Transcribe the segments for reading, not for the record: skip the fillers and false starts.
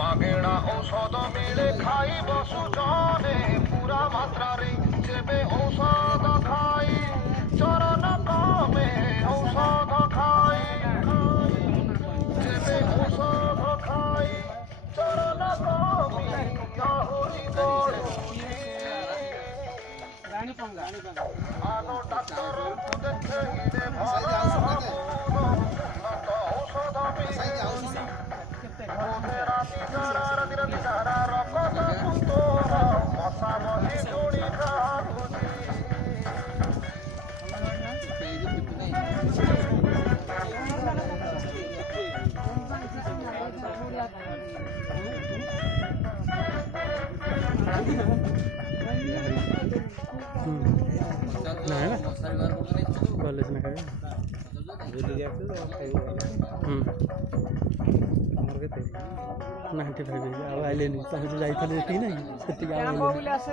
मागेड़ा औषध मिले खाई बसु जने पूरा मात्रा रे जेबे औषध खाई चरण कमे औषध खाई जेबे औषध खाई चरण कमी आहुरी बढुची आनो डाक्टर को देखिले भल औषध मिले राति सारा रकत तोर मशा बही जोड़ी खाऊची कॉलेज में है झूली गया नाइंटी फाइव आउ आइले जाइए ना से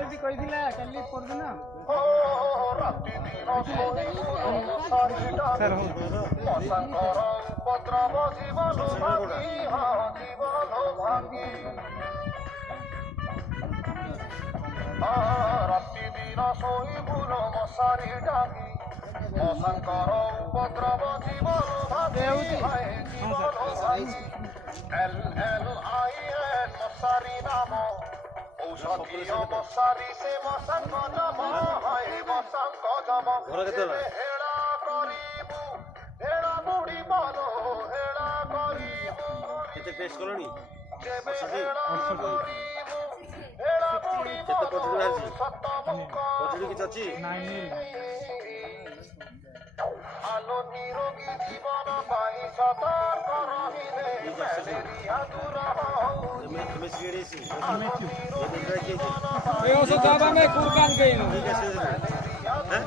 राति दिन शोई भूल मशारी डाकी मशांकर उपद्रव जीवन LLIN मशारी नाम औषधीय मशारी से मशांक जम मशांक जम हेड़ा करिबु हेड़ा बुढ़ी बलो हेड़ा करिबु टेस्ट करोनी जेबे हेड़ा करिबु हेड़ा बुढ़ी बलो सतमुख କିଛି ଅଛି आलो निरोगी जीवन पाई सतर्क रहिले ম্যালেরিয়া दूर होउची তুমি সিরিয়াসি এই ওষুধ দাবা মে কুরকান গইন ঠিক আছে হ্যাঁ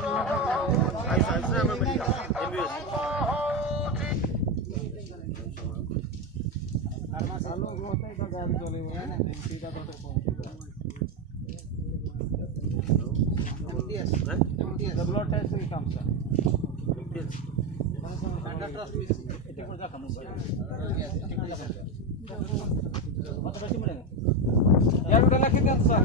আইসা আমরা মেডিকেল এমবিএস আর মাস আলো হতে তো গাড়ি চলে না সিধা তো एमटीएस ब्लड टेस्ट ही काम सर एमटीएस स्टैंडर्ड ट्रस्ट में एटे को जा कम बहुत बेसी मिलेगा यार बेटा लिख दें सर